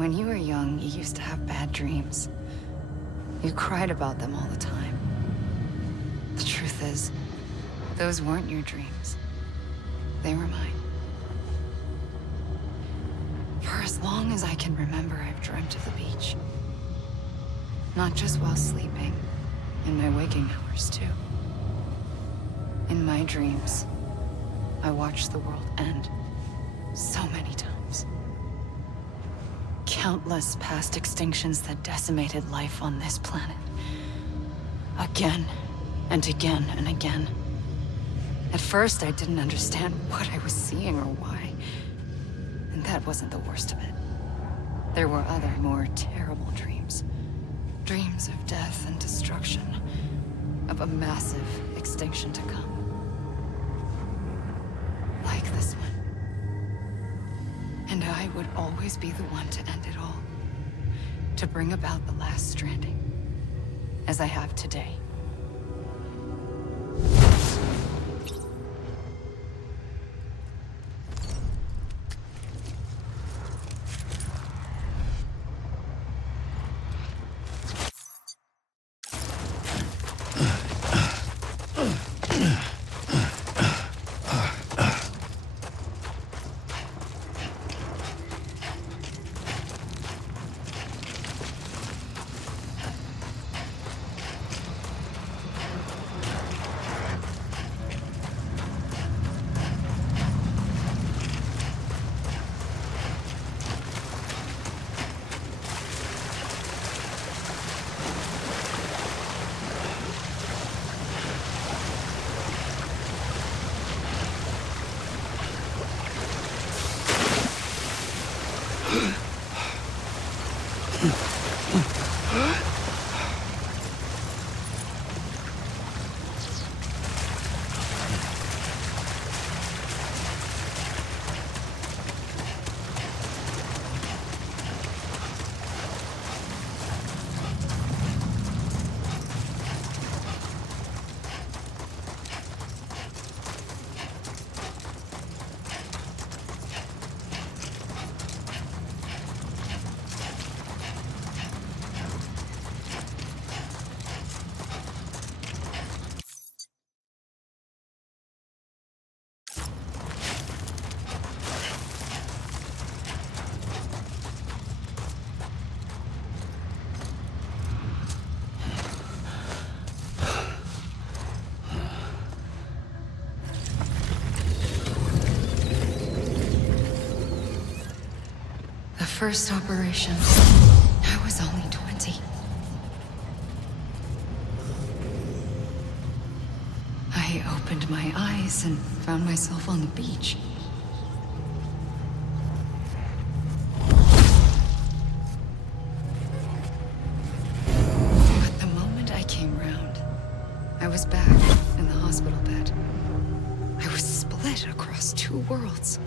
When you were young, you used to have bad dreams. You cried about them all the time. The truth is, those weren't your dreams. They were mine. For as long as I can remember, I've dreamt of the beach. Not just while sleeping, in my waking hours too. In my dreams, I watched the world end so many times. Countless past extinctions that decimated life on this planet. Again, and again, and again. At first, I didn't understand what I was seeing or why. And that wasn't the worst of it. There were other, more terrible dreams. Dreams of death and destruction. Of a massive extinction to come. Like this one. And I would always be the one to end it all. To bring about the last stranding. As I have today. First operation, I was only 20. I opened my eyes and found myself on the beach. But the moment I came round, I was back in the hospital bed. I was split across two worlds.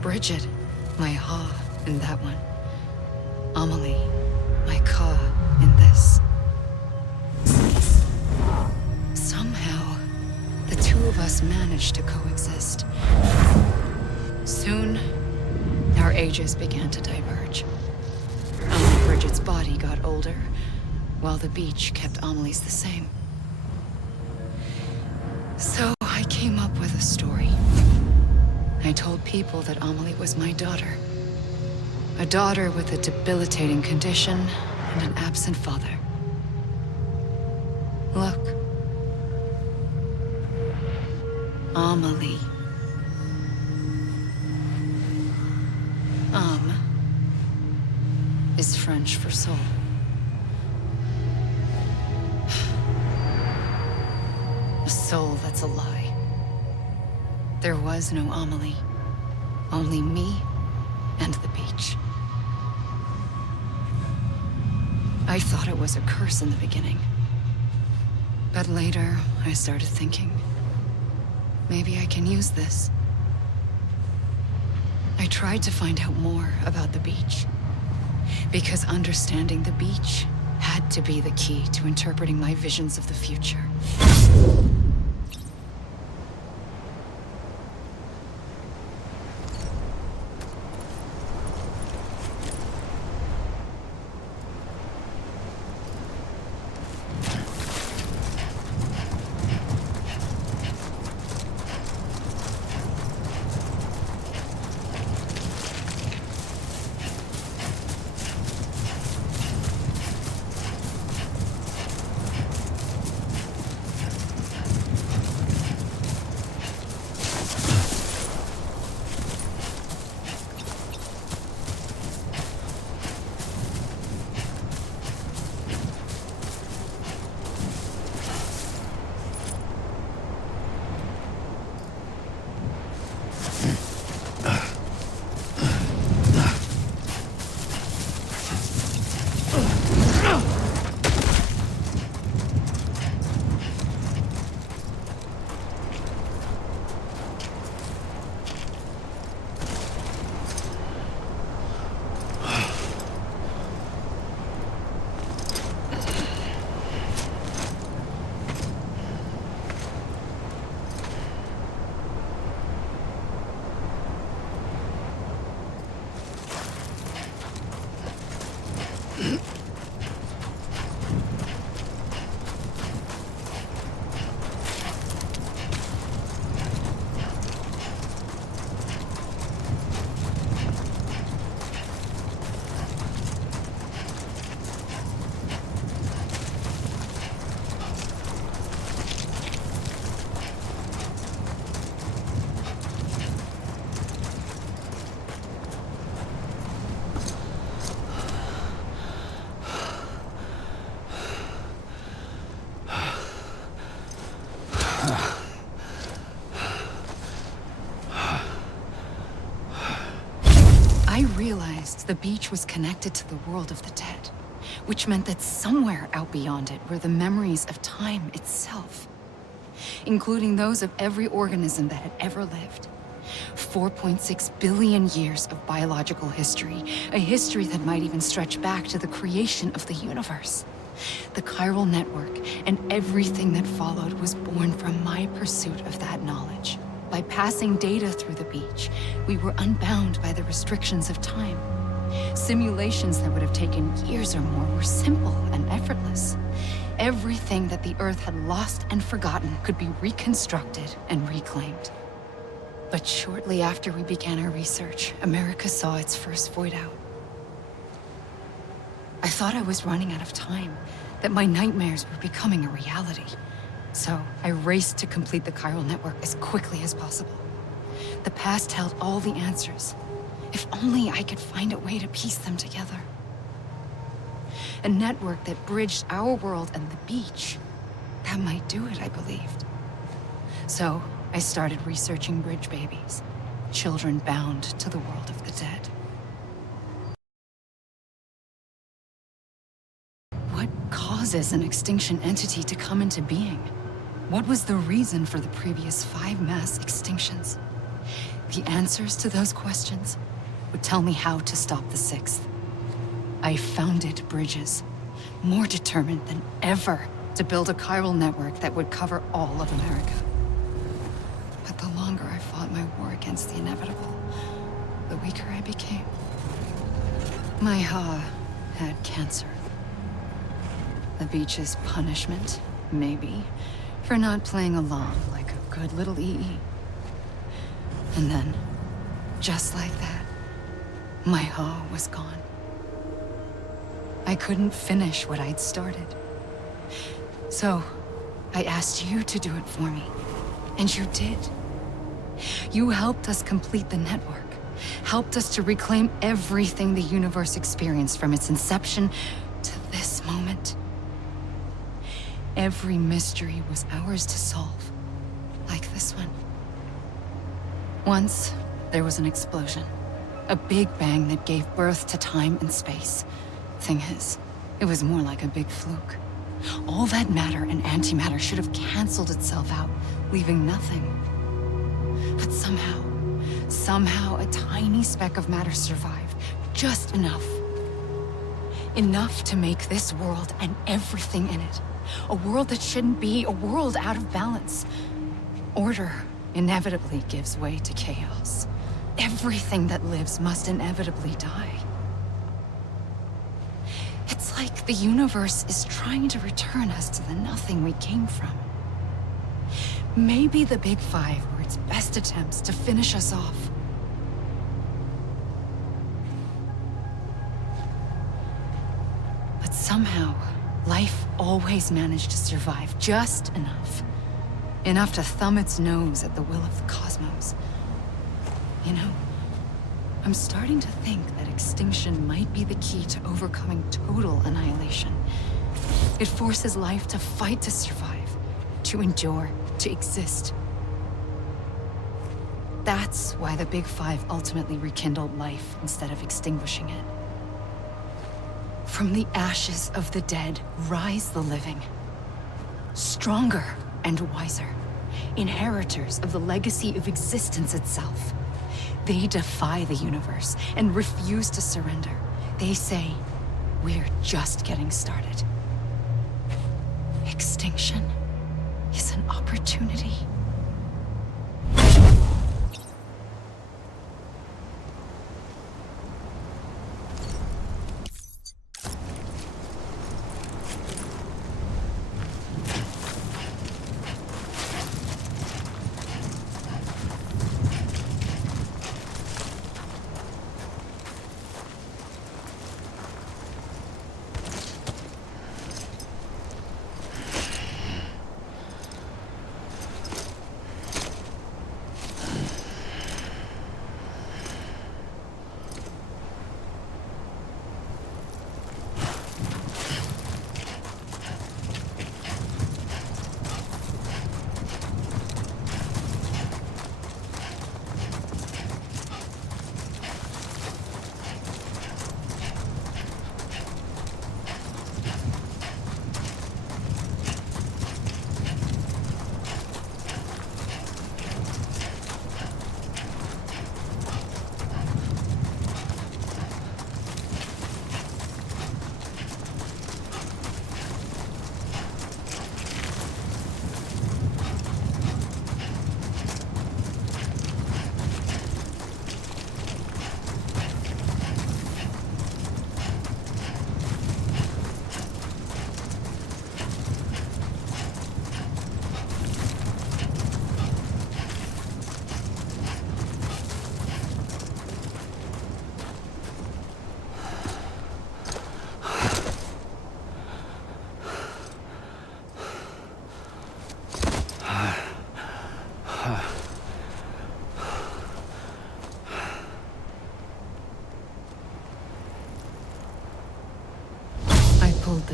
Bridget, my Ha in that one. Amelie, my Ka in this. Somehow, the two of us managed to coexist. Soon, our ages began to diverge. Bridget's body got older, while the beach kept Amelie's the same. So I came up with a story. I told people that Amelie was my daughter. A daughter with a debilitating condition and an absent father. Look. Amelie. Âme is French for soul. A soul that's a lie. There was no Amelie. Only me and the beach. I thought it was a curse in the beginning. But later, I started thinking, maybe I can use this. I tried to find out more about the beach. Because understanding the beach had to be the key to interpreting my visions of the future. I realized the beach was connected to the world of the dead, which meant that somewhere out beyond it were the memories of time itself, including those of every organism that had ever lived. 4.6 billion years of biological history, a history that might even stretch back to the creation of the universe. The chiral network and everything that followed was born from my pursuit of that knowledge. By passing data through the beach, we were unbound by the restrictions of time. Simulations that would have taken years or more were simple and effortless. Everything that the Earth had lost and forgotten could be reconstructed and reclaimed. But shortly after we began our research, America saw its first void out. I thought I was running out of time, that my nightmares were becoming a reality. So I raced to complete the chiral network as quickly as possible. The past held all the answers. If only I could find a way to piece them together. A network that bridged our world and the beach. That might do it, I believed. So I started researching bridge babies, children bound to the world of the dead. What causes an extinction entity to come into being? What was the reason for the previous 5 mass extinctions? The answers to those questions would tell me how to stop the 6th. I founded bridges, more determined than ever to build a chiral network that would cover all of America. But the longer I fought my war against the inevitable, the weaker I became. My Ha had cancer. The beach's punishment, maybe, for not playing along like a good little EE. And then, just like that, my Ha was gone. I couldn't finish what I'd started. So, I asked you to do it for me, and you did. You helped us complete the network, helped us to reclaim everything the universe experienced from its inception to this moment. Every mystery was ours to solve, like this one. Once, there was an explosion. A big bang that gave birth to time and space. Thing is, it was more like a big fluke. All that matter and antimatter should have canceled itself out, leaving nothing. But somehow a tiny speck of matter survived. Just enough. Enough to make this world and everything in it. A world that shouldn't be, a world out of balance. Order inevitably gives way to chaos. Everything that lives must inevitably die. It's like the universe is trying to return us to the nothing we came from. Maybe the Big Five were its best attempts to finish us off. But somehow, life always managed to survive just enough. Enough to thumb its nose at the will of the cosmos. You know, I'm starting to think that extinction might be the key to overcoming total annihilation. It forces life to fight to survive, to endure, to exist. That's why the Big Five ultimately rekindled life instead of extinguishing it. From the ashes of the dead rise the living. Stronger and wiser. Inheritors of the legacy of existence itself. They defy the universe and refuse to surrender. They say, we're just getting started. Extinction is an opportunity.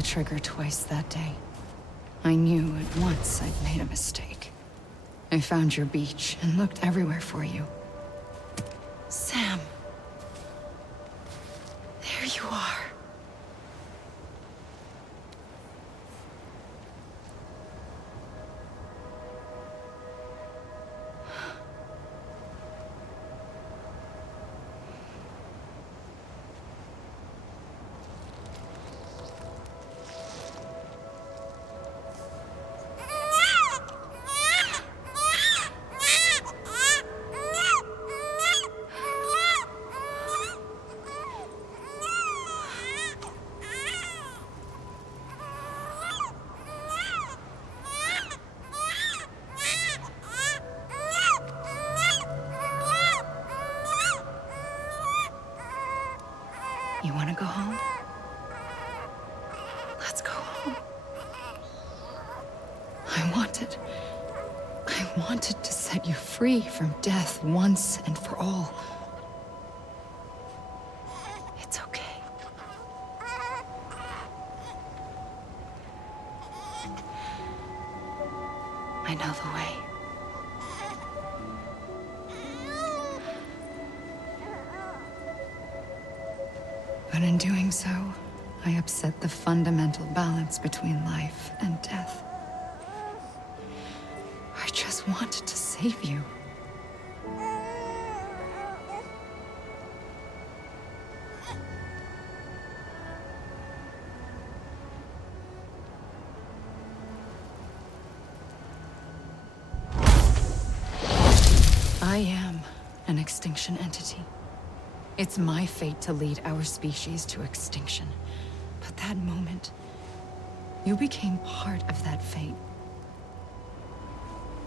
trigger twice that day. I knew at once I'd made a mistake. I found your beach and looked everywhere for you. Sam. There you are. You want to go home? Let's go home. I wanted to set you free from death once and for all. It's okay. I know the way. But in doing so, I upset the fundamental balance between life and death. I just wanted to save you. I am an extinction entity. It's my fate to lead our species to extinction. But that moment, you became part of that fate.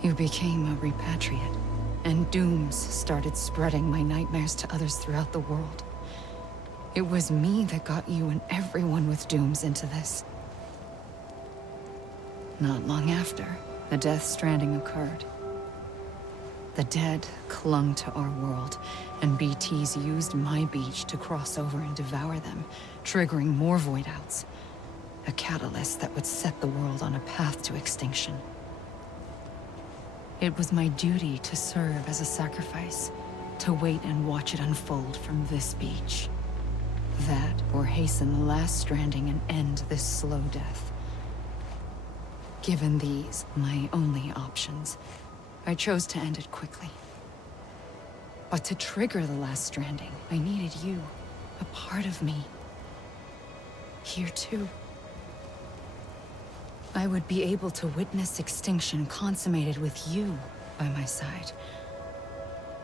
You became a repatriate, and dooms started spreading my nightmares to others throughout the world. It was me that got you and everyone with dooms into this. Not long after, the Death Stranding occurred. The dead clung to our world, and BTs used my beach to cross over and devour them, triggering more void outs. A catalyst that would set the world on a path to extinction. It was my duty to serve as a sacrifice, to wait and watch it unfold from this beach. That, or hasten the last stranding and end this slow death. Given these, my only options, I chose to end it quickly. But to trigger the last stranding, I needed you, a part of me. Here too. I would be able to witness extinction consummated with you by my side.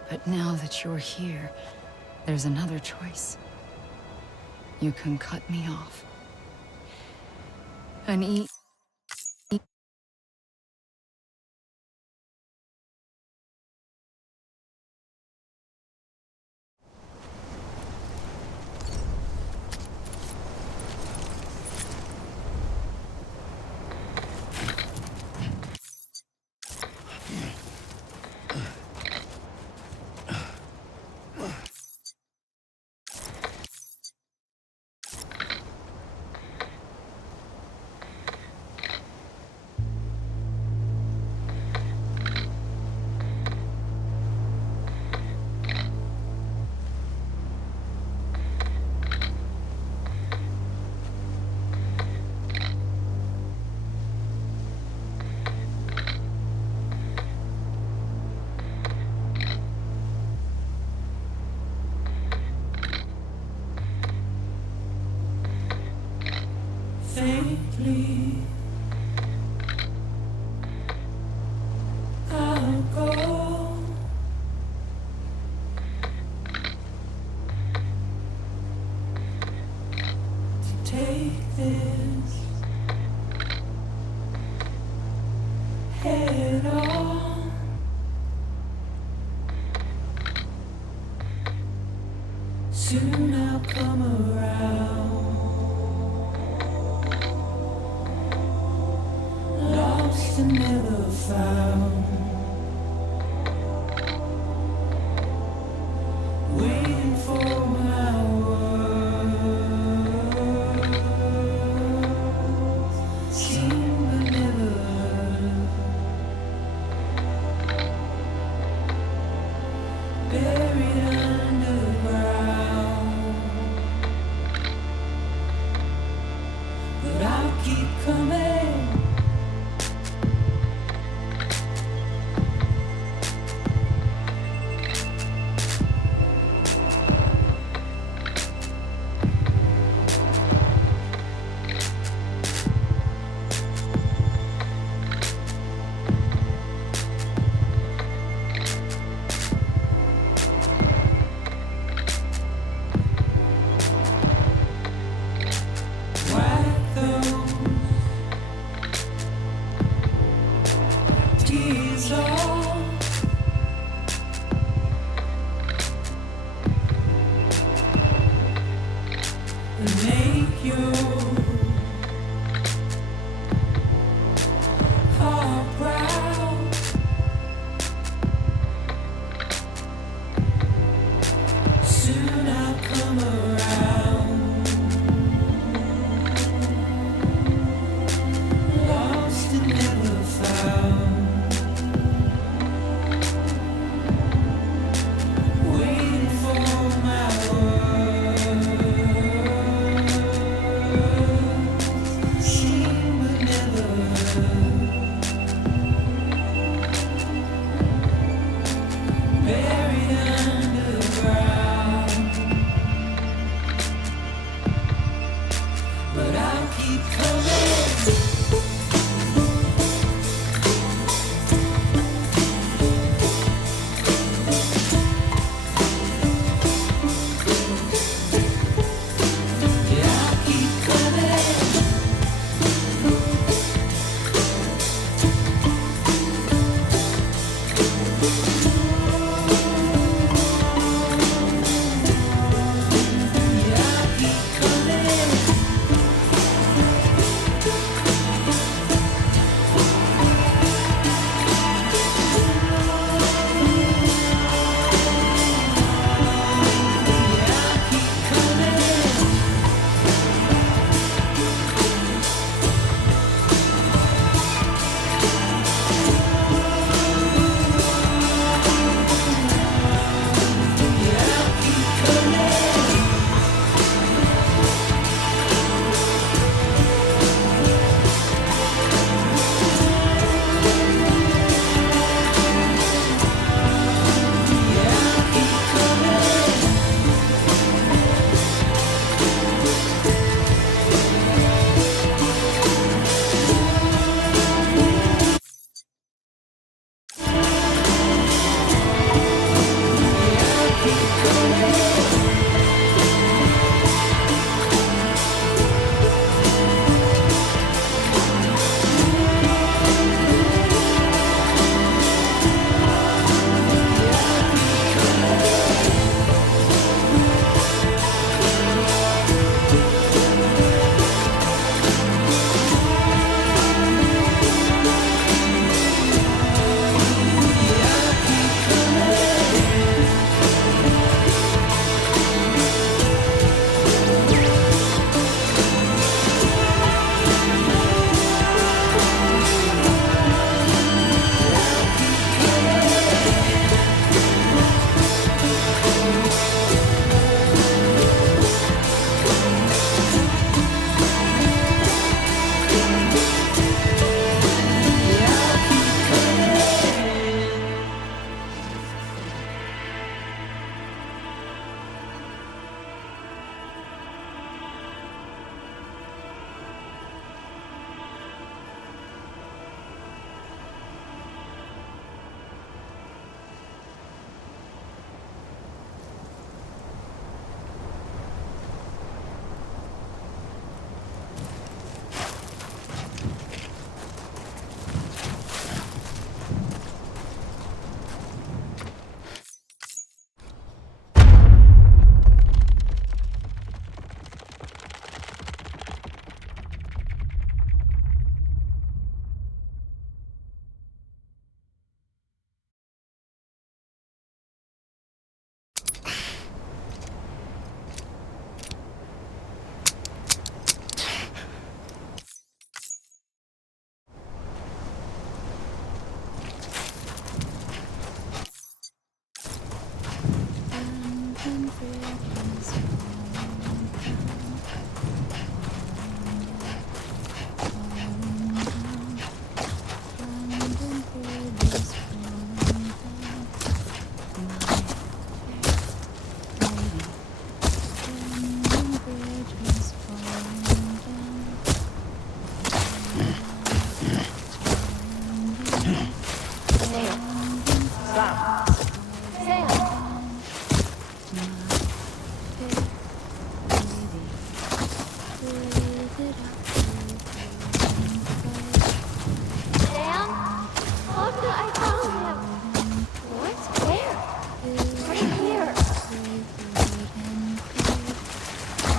But now that you're here, there's another choice. You can cut me off. And eat. Faintly, I'll go to take this head on. Soon I'll come around. Lost and never found, waiting for my word.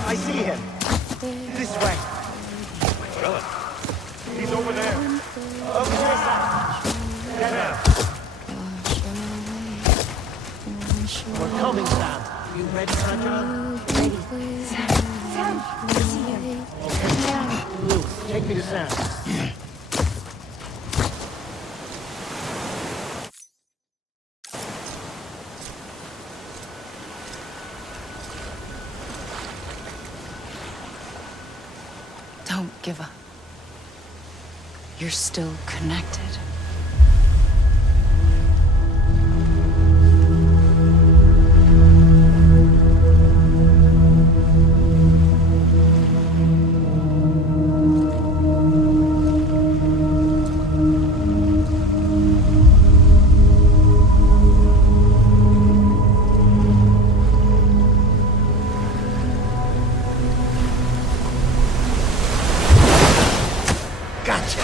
I see him. This way. Really? He's over there. Over here, Sam. Get out. We're coming, Sam. You ready, Sandra? Ready. Sam, I see him. Okay. Blue, take me to Sam. Don't give up. You're still connected. Gotcha.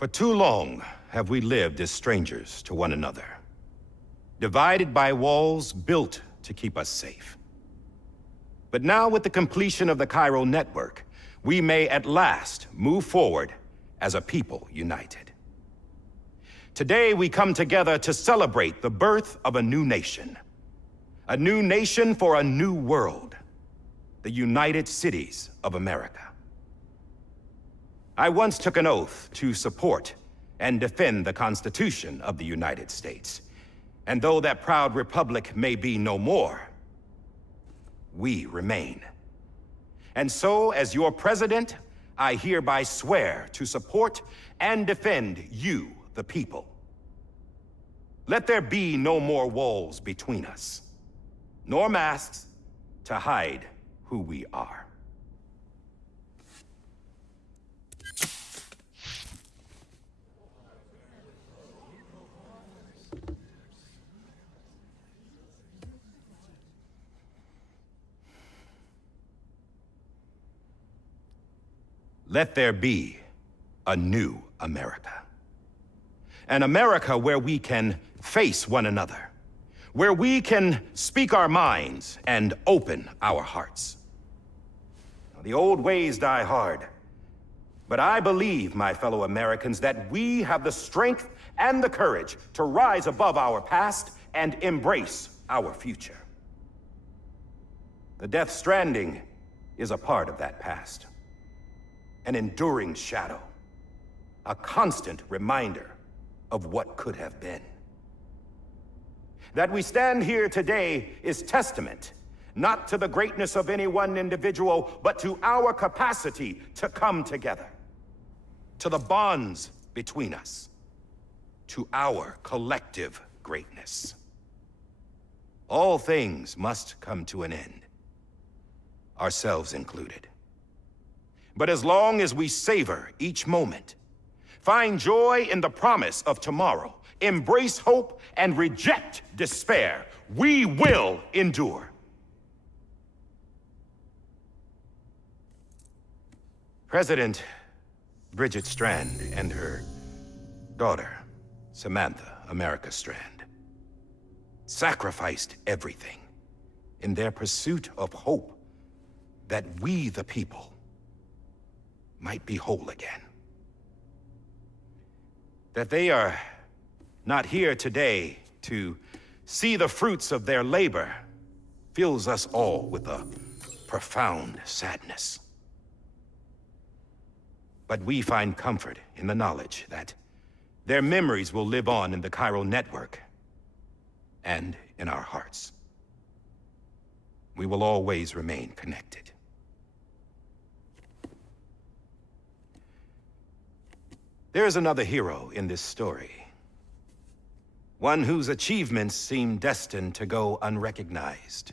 For too long have we lived as strangers to one another, divided by walls built to keep us safe. But now, with the completion of the Cairo network, we may at last move forward as a people united. Today, we come together to celebrate the birth of a new nation. A new nation for a new world. The United Cities of America. I once took an oath to support and defend the Constitution of the United States. And though that proud republic may be no more, we remain. And so, as your president, I hereby swear to support and defend you, the people. Let there be no more walls between us, nor masks to hide who we are. Let there be a new America. An America where we can face one another, where we can speak our minds and open our hearts. The old ways die hard, but I believe, my fellow Americans, that we have the strength and the courage to rise above our past and embrace our future. The Death Stranding is a part of that past. An enduring shadow, a constant reminder of what could have been. That we stand here today is testament, not to the greatness of any one individual, but to our capacity to come together, to the bonds between us, to our collective greatness. All things must come to an end, ourselves included. But as long as we savor each moment, find joy in the promise of tomorrow, embrace hope, and reject despair, we will endure. President Bridget Strand and her daughter, Samantha America Strand, sacrificed everything in their pursuit of hope that we, the people, might be whole again. That they are not here today to see the fruits of their labor fills us all with a profound sadness. But we find comfort in the knowledge that their memories will live on in the Cairo network and in our hearts. We will always remain connected. There is another hero in this story. One whose achievements seem destined to go unrecognized.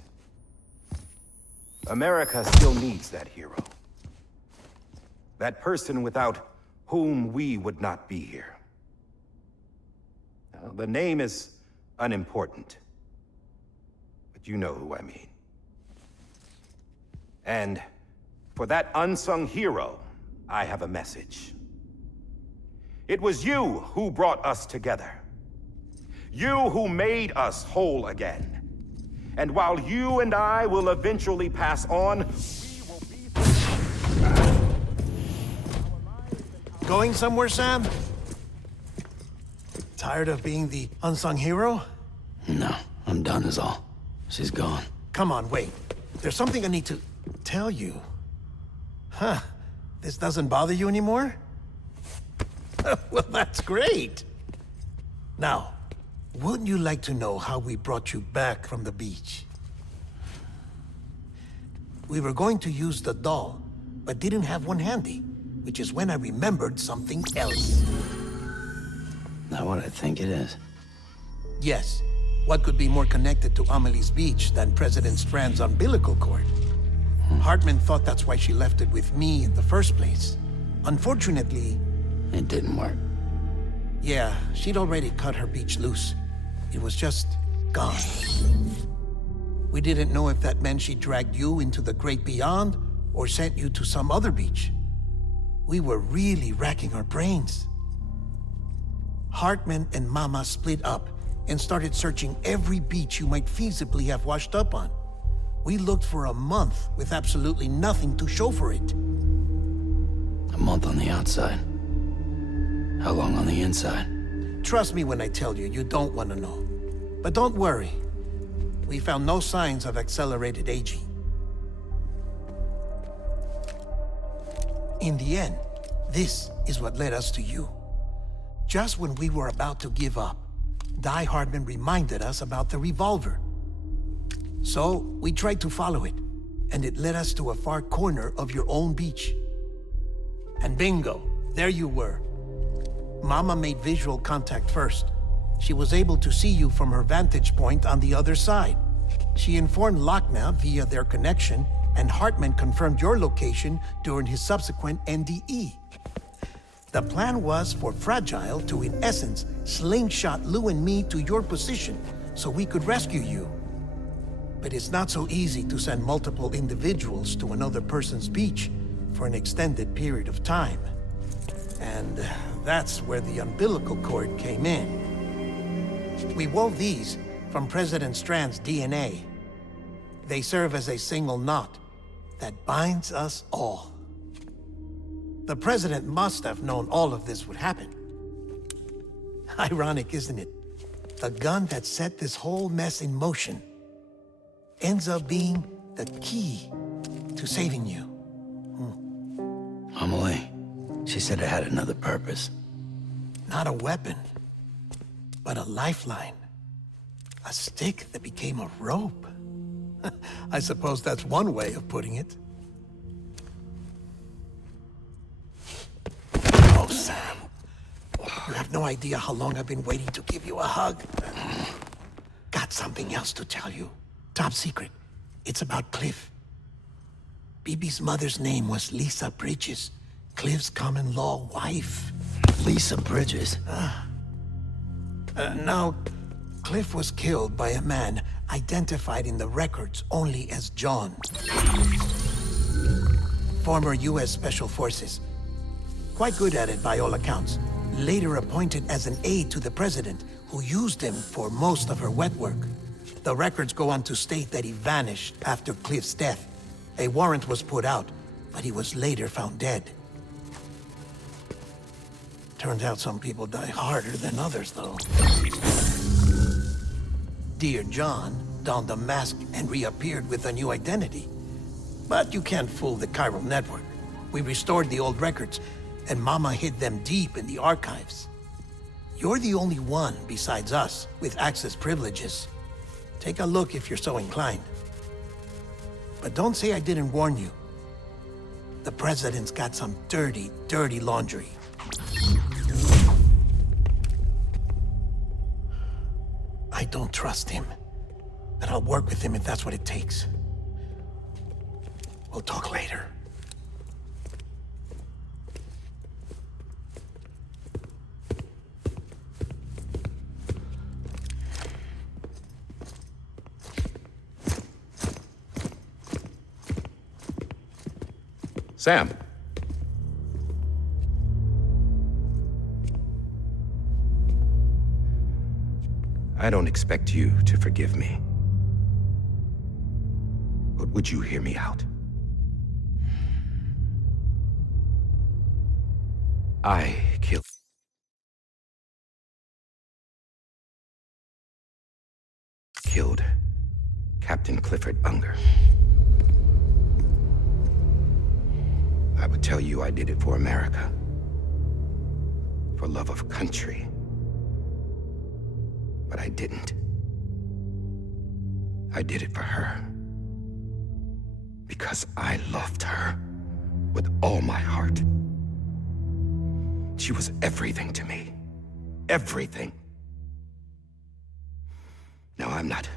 America still needs that hero. That person without whom we would not be here. Now, the name is unimportant, but you know who I mean. And for that unsung hero, I have a message. It was you who brought us together. You who made us whole again. And while you and I will eventually pass on, we will be... Going somewhere, Sam? Tired of being the unsung hero? No, I'm done is all. She's gone. Come on, wait. There's something I need to tell you. Huh. This doesn't bother you anymore? Well, that's great. Now, wouldn't you like to know how we brought you back from the beach? We were going to use the doll, but didn't have one handy, which is when I remembered something else. Not what I think it is. Yes. What could be more connected to Amelie's beach than President Strand's umbilical cord? Hartman thought that's why she left it with me in the first place. Unfortunately... It didn't work. Yeah, she'd already cut her beach loose. It was just gone. We didn't know if that meant she dragged you into the great beyond or sent you to some other beach. We were really racking our brains. Hartman and Mama split up and started searching every beach you might feasibly have washed up on. We looked for a month with absolutely nothing to show for it. A month on the outside. How long on the inside? Trust me when I tell you, you don't want to know. But don't worry. We found no signs of accelerated aging. In the end, this is what led us to you. Just when we were about to give up, Die Hardman reminded us about the revolver. So, we tried to follow it, and it led us to a far corner of your own beach. And bingo, there you were. Mama made visual contact first. She was able to see you from her vantage point on the other side. She informed Lockna via their connection, and Hartman confirmed your location during his subsequent NDE. The plan was for Fragile to, in essence, slingshot Lou and me to your position so we could rescue you. But it's not so easy to send multiple individuals to another person's beach for an extended period of time. And that's where the umbilical cord came in. We wove these from President Strand's DNA. They serve as a single knot that binds us all. The President must have known all of this would happen. Ironic, isn't it? The gun that set this whole mess in motion ends up being the key to saving you. Amelie, she said it had another purpose. Not a weapon, but a lifeline. A stick that became a rope. I suppose that's one way of putting it. Oh, Sam. You have no idea how long I've been waiting to give you a hug. Got something else to tell you. Top secret. It's about Cliff. BB's mother's name was Lisa Bridges, Cliff's common-law wife. Lisa Bridges? Now, Cliff was killed by a man identified in the records only as John. Former U.S. Special Forces. Quite good at it by all accounts. Later appointed as an aide to the president, who used him for most of her wet work. The records go on to state that he vanished after Cliff's death. A warrant was put out, but he was later found dead. Turns out some people die harder than others, though. Dear John donned a mask and reappeared with a new identity. But you can't fool the chiral network. We restored the old records, and Mama hid them deep in the archives. You're the only one, besides us, with access privileges. Take a look if you're so inclined. But don't say I didn't warn you. The president's got some dirty, dirty laundry. I don't trust him, but I'll work with him if that's what it takes. We'll talk later. Sam. I don't expect you to forgive me. But would you hear me out? I killed Captain Clifford Unger. I would tell you I did it for America. For love of country. But I didn't. I did it for her. Because I loved her with all my heart. She was everything to me. Everything. Now, I'm not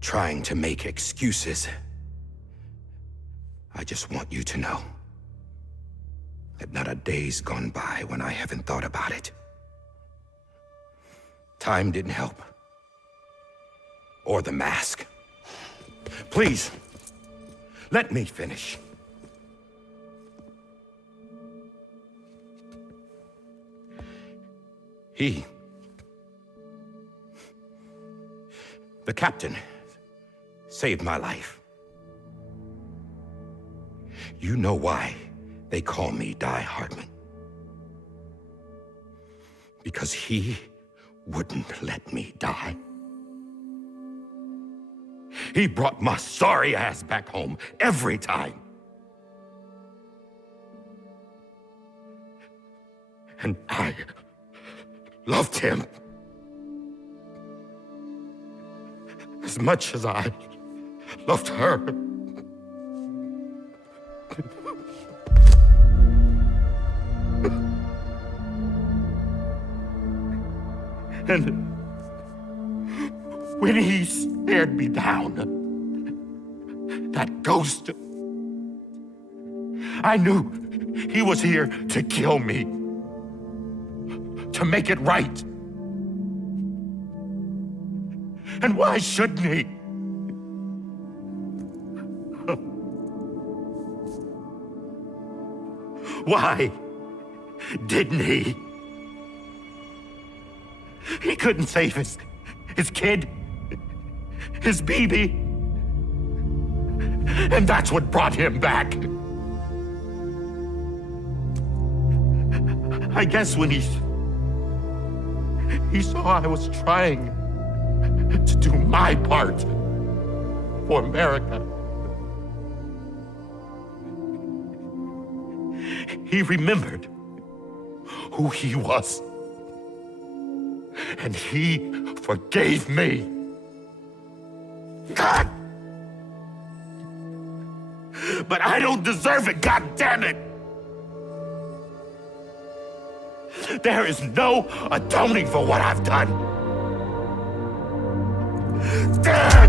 trying to make excuses. I just want you to know that not a day's gone by when I haven't thought about it. Time didn't help. Or the mask. Please, let me finish. He The captain saved my life. You know why they call me Die Hardman. Because he wouldn't let me die. He brought my sorry ass back home every time. And I loved him as much as I loved her. And when he stared me down, that ghost, I knew he was here to kill me, to make it right. And why shouldn't he? Why didn't he? He couldn't save his kid, his baby. And that's what brought him back. I guess when he saw I was trying to do my part for America, he remembered who he was. And he forgave me. God! But I don't deserve it, God damn it! There is no atoning for what I've done. God!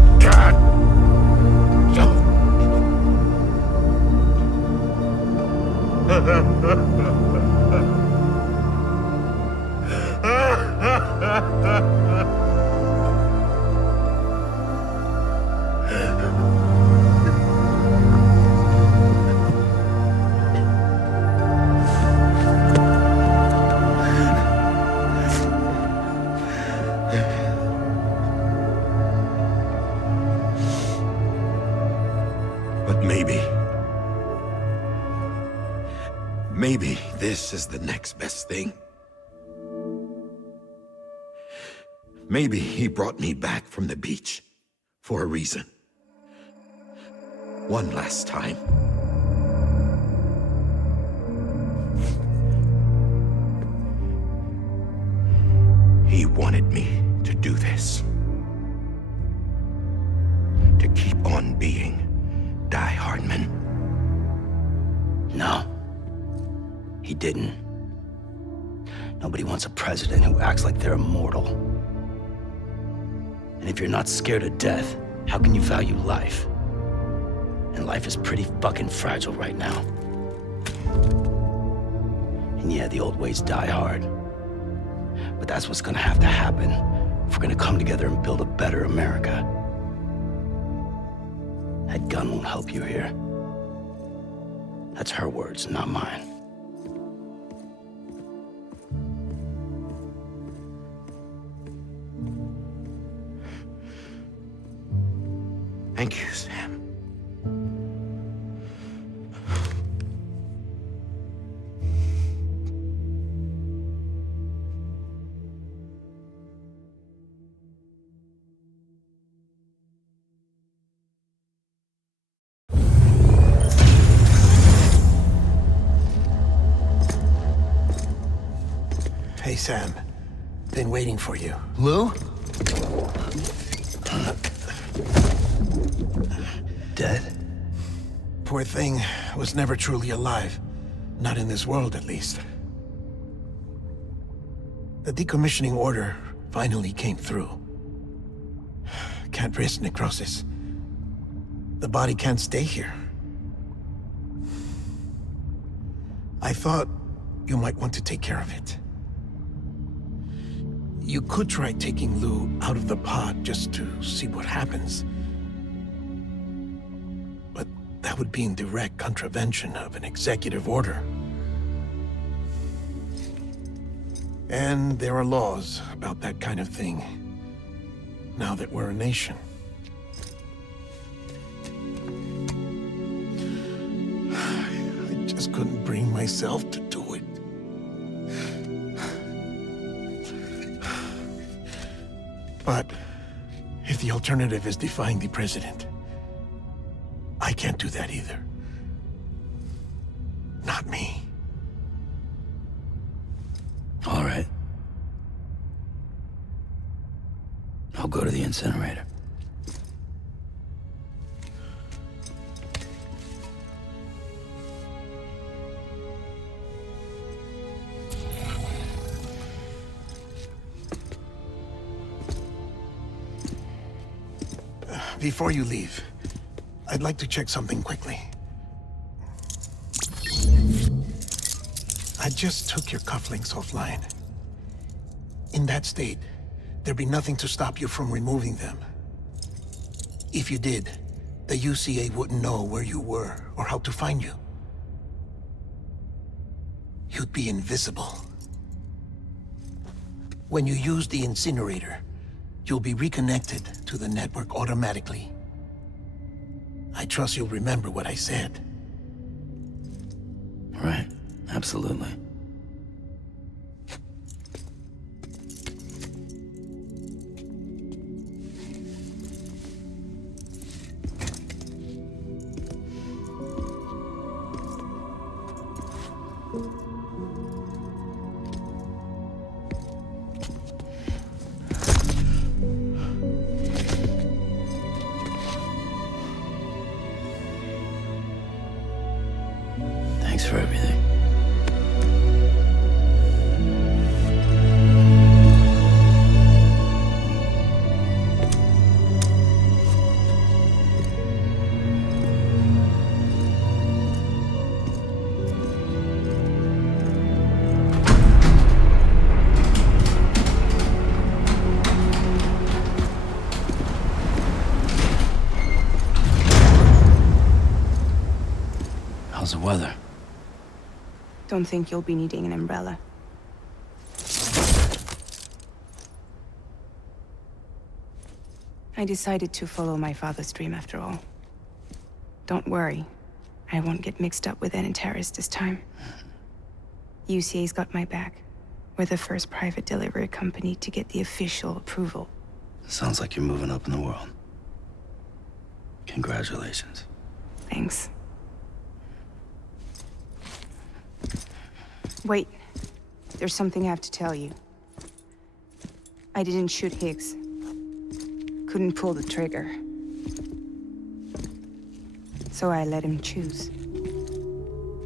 But maybe this is the next best thing. Maybe he brought me back from the beach for a reason. One last time. He wanted me to do this. To keep on being Die Hardman. No. He didn't. Nobody wants a president who acts like they're immortal. And if you're not scared of death, how can you value life? And life is pretty fucking fragile right now. And yeah, the old ways die hard. But that's what's gonna have to happen if we're gonna come together and build a better America. That gun won't help you here. That's her words, not mine. Thank you, Sam. Hey, Sam. Been waiting for you. Lou? Dead? Poor thing was never truly alive. Not in this world, at least. The decommissioning order finally came through. Can't risk necrosis. The body can't stay here. I thought you might want to take care of it. You could try taking Lou out of the pod just to see what happens. But that would be in direct contravention of an executive order. And there are laws about that kind of thing. now that we're a nation. I just couldn't bring myself to do it. But if the alternative is defying the president, I can't do that either. Not me. All right. I'll go to the incinerator. Before you leave, I'd like to check something quickly. I just took your cufflinks offline. In that state, there'd be nothing to stop you from removing them. If you did, the UCA wouldn't know where you were or how to find you. You'd be invisible. When you use the incinerator, you'll be reconnected to the network automatically. I trust you'll remember what I said. Right. Absolutely. Thanks for everything. How's the weather? Don't think you'll be needing an umbrella. I decided to follow my father's dream after all. Don't worry. I won't get mixed up with any terrorists this time. UCA's got my back. We're the first private delivery company to get the official approval. Sounds like you're moving up in the world. Congratulations. Thanks. Wait. There's something I have to tell you. I didn't shoot Higgs. Couldn't pull the trigger. So I let him choose.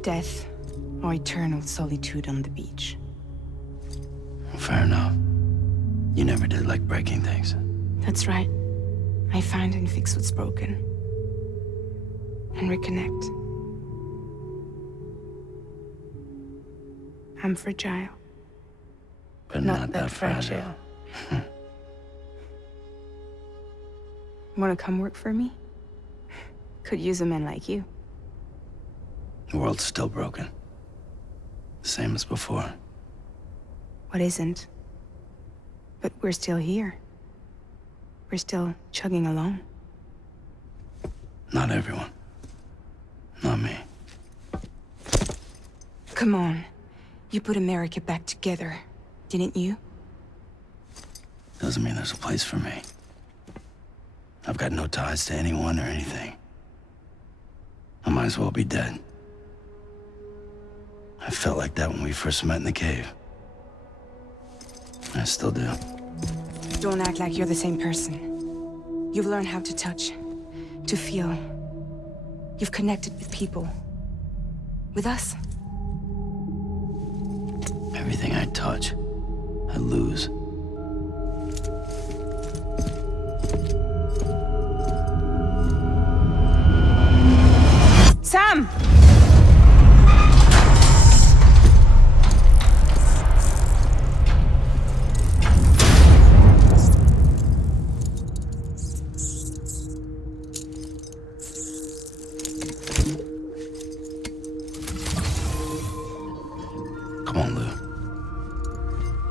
Death or eternal solitude on the beach. Fair enough. You never did like breaking things. That's right. I find and fix what's broken. And reconnect. I'm fragile. But not that fragile. Wanna come work for me? Could use a man like you. The world's still broken. Same as before. What isn't? But we're still here. We're still chugging along. Not everyone. Not me. Come on. You put America back together, didn't you? Doesn't mean there's a place for me. I've got no ties to anyone or anything. I might as well be dead. I felt like that when we first met in the cave. I still do. Don't act like you're the same person. You've learned how to touch, to feel. You've connected with people. With us. Everything I touch, I lose. Sam! Come on, Lou.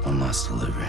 One last delivery.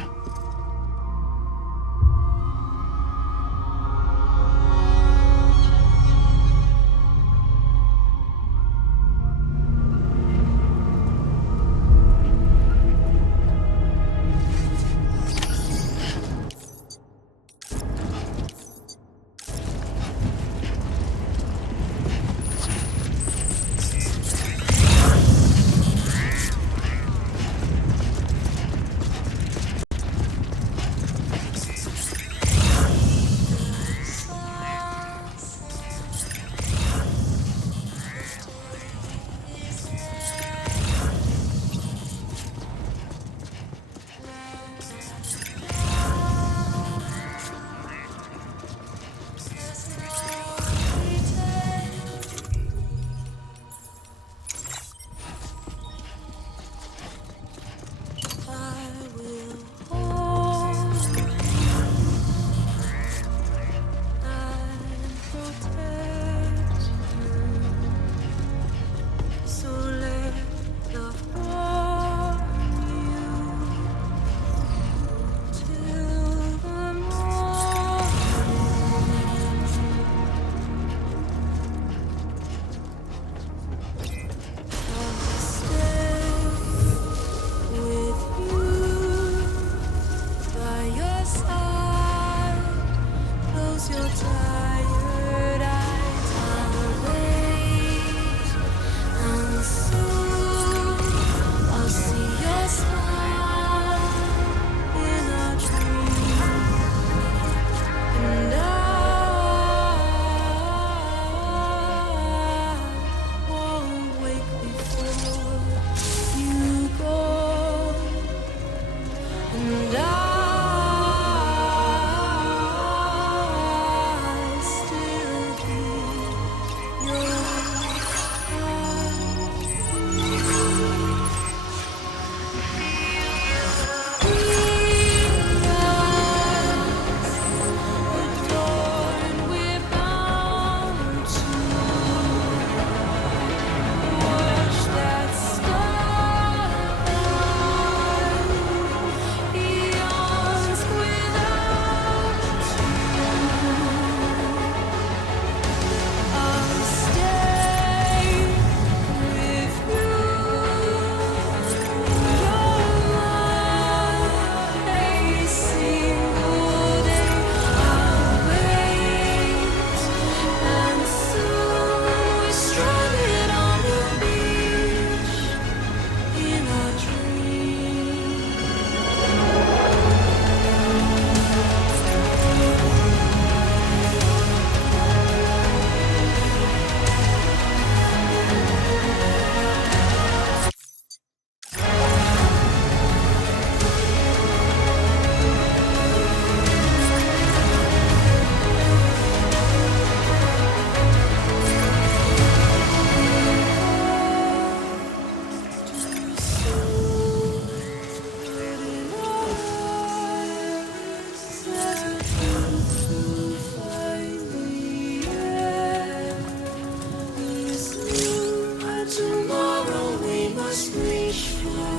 just reach for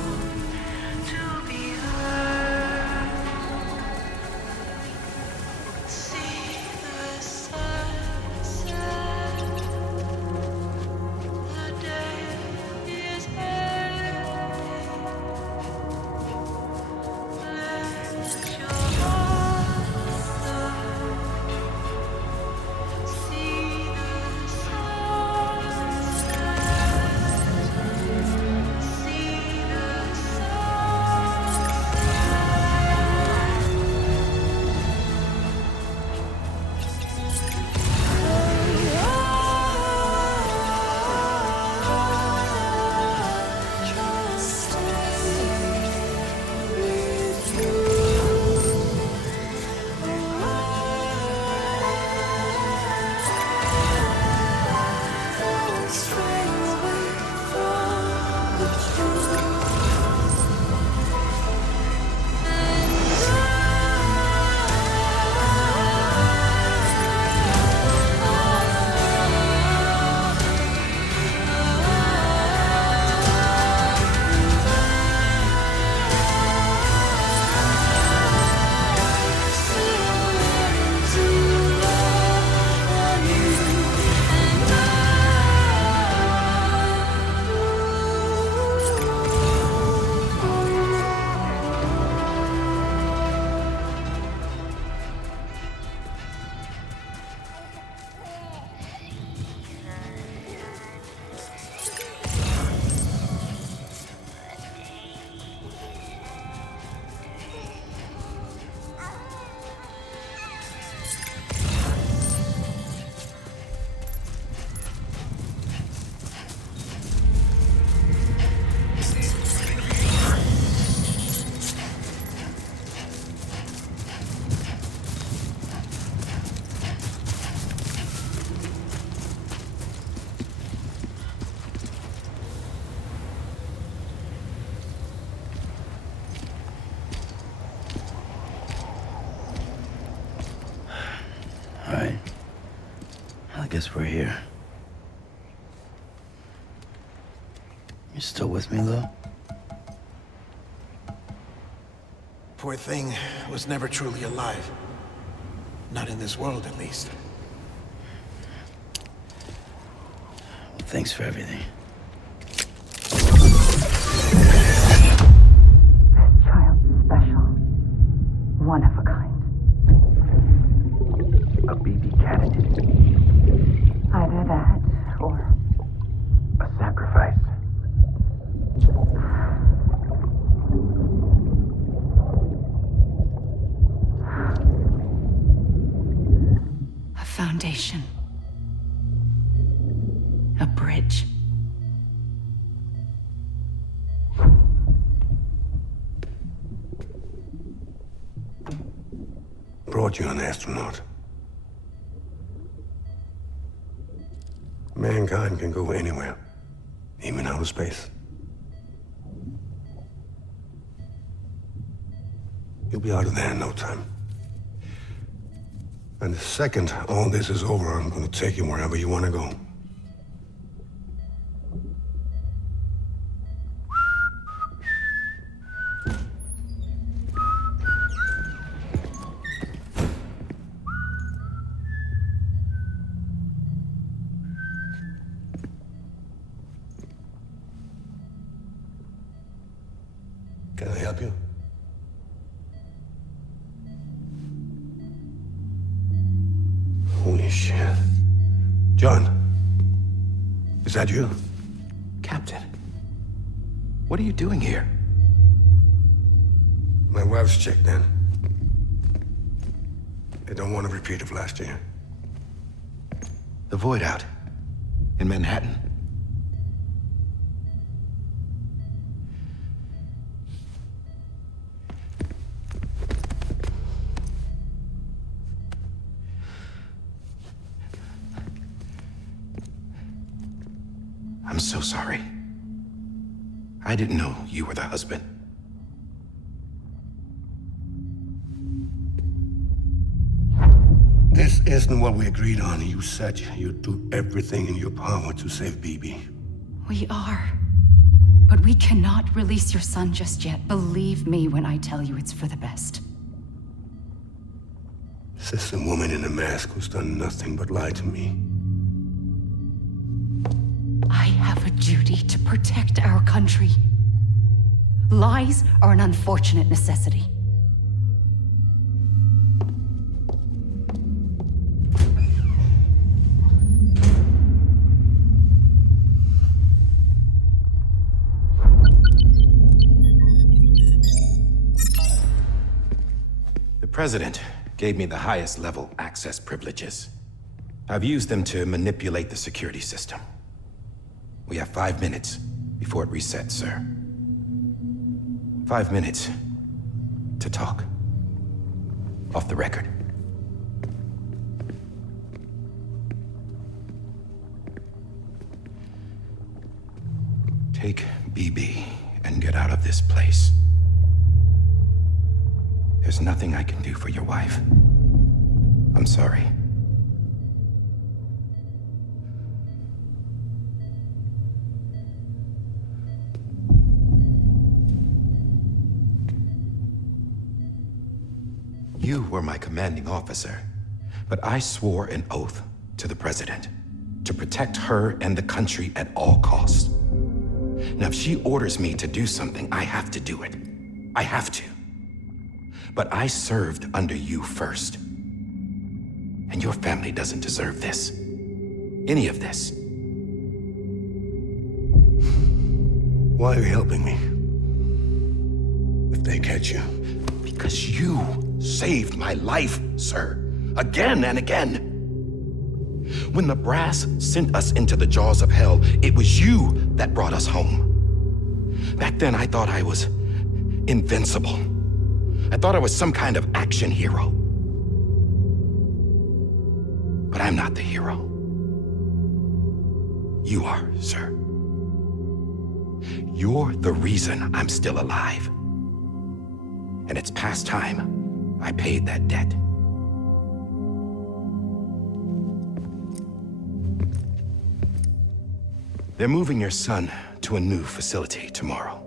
to be heard. See the sunset. The day is ending. Let your heart see the sunset. See the sunset. Trust with you. Don't stray away from the truth. All right. I guess we're here. You still with me, Lou? Poor thing was never truly alive. Not in this world, at least. Well, thanks for everything. This child's special. One of a kind. A BB candidate. Either that, or A sacrifice. a foundation. A bridge. Brought you an astronaut. Mankind can go anywhere, even outer space. You'll be out of there in no time. And the second all this is over, I'm gonna take you wherever you wanna go. Can I help you? Holy shit. John, is that you? Captain, what are you doing here? My wife's checked in. They don't want a repeat of last year. The Void out in Manhattan. I'm so sorry. I didn't know you were the husband. This isn't what we agreed on. You said you'd do everything in your power to save BB. We are. But we cannot release your son just yet. Believe me when I tell you it's for the best. Assistant woman in a mask who's done nothing but lie to me. I have a duty to protect our country. Lies are an unfortunate necessity. The President gave me the highest level access privileges. I've used them to manipulate the security system. We have 5 minutes before it resets, sir. 5 minutes to talk. Off the record. Take BB and get out of this place. There's nothing I can do for your wife. I'm sorry. You were my commanding officer, but I swore an oath to the President to protect her and the country at all costs. Now, if she orders me to do something, I have to do it. I have to. But I served under you first. And your family doesn't deserve this. Any of this. Why are you helping me? If they catch you. Because you saved my life, sir. Again and again. When the brass sent us into the jaws of hell, it was you that brought us home. Back then, I thought I was invincible. I thought I was some kind of action hero. But I'm not the hero. You are, sir. You're the reason I'm still alive. And it's past time I paid that debt. They're moving your son to a new facility tomorrow.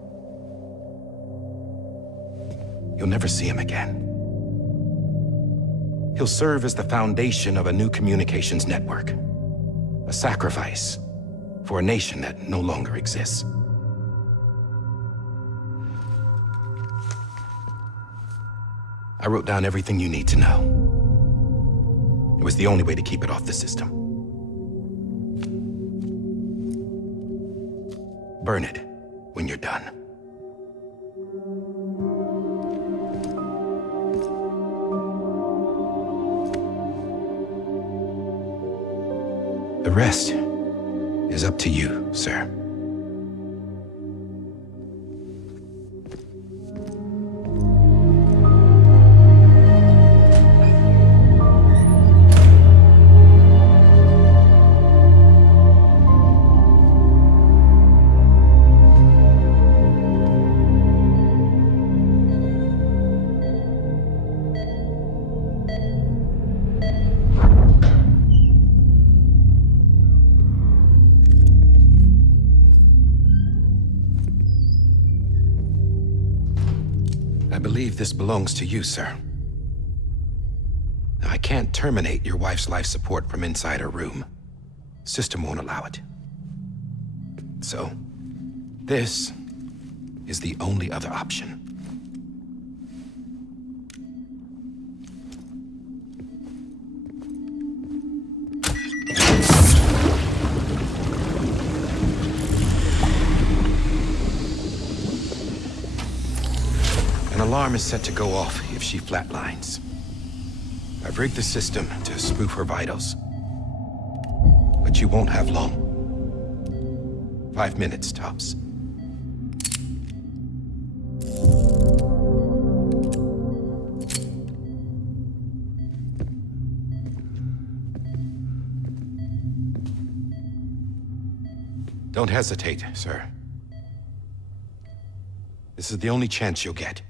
You'll never see him again. He'll serve as the foundation of a new communications network. A sacrifice for a nation that no longer exists. I wrote down everything you need to know. It was the only way to keep it off the system. Burn it when you're done. The rest is up to you, sir. I believe this belongs to you, sir. Now, I can't terminate your wife's life support from inside her room. System won't allow it. So, this is the only other option. An alarm is set to go off if she flatlines. I've rigged the system to spoof her vitals. But you won't have long. 5 minutes, tops. Don't hesitate, sir. This is the only chance you'll get.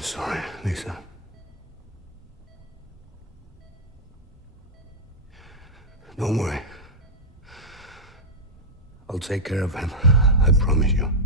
I'm sorry, Lisa. Don't worry. I'll take care of him. I promise you.